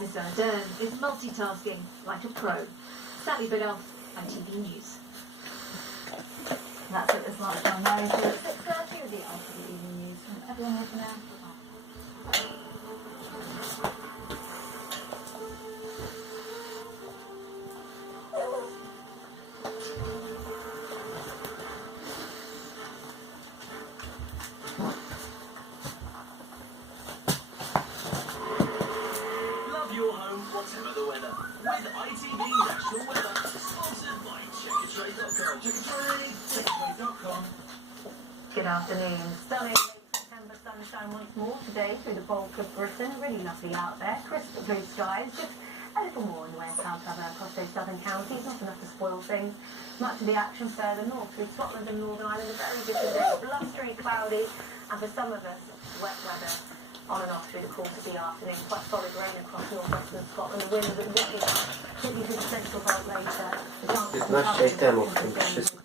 Mr. Ardern is multitasking like a pro. Sally Biddulph, ITV News. That's it this lunchtime. Mary, so at 6:30 with the ITV Evening News from everyone here for now. Your home, whatever the weather. With ITV National Weather. Sponsored by Checkertrade.com. Checkertrade.com. Good afternoon. Stunning September sunshine once more today through the bulk of Britain. Really lovely out there. Crisp blue skies. Just a little more in the way of cloud cover across those southern counties. Not enough to spoil things. Much of the action further north through Scotland and Northern Ireland. A very good day. Blustery, cloudy, and for some of us, wet weather. On and off through the course of the afternoon. Quite solid rain across northwestern Scotland. The wind a bit windy, particularly through the central belt later. The chance of some cover in the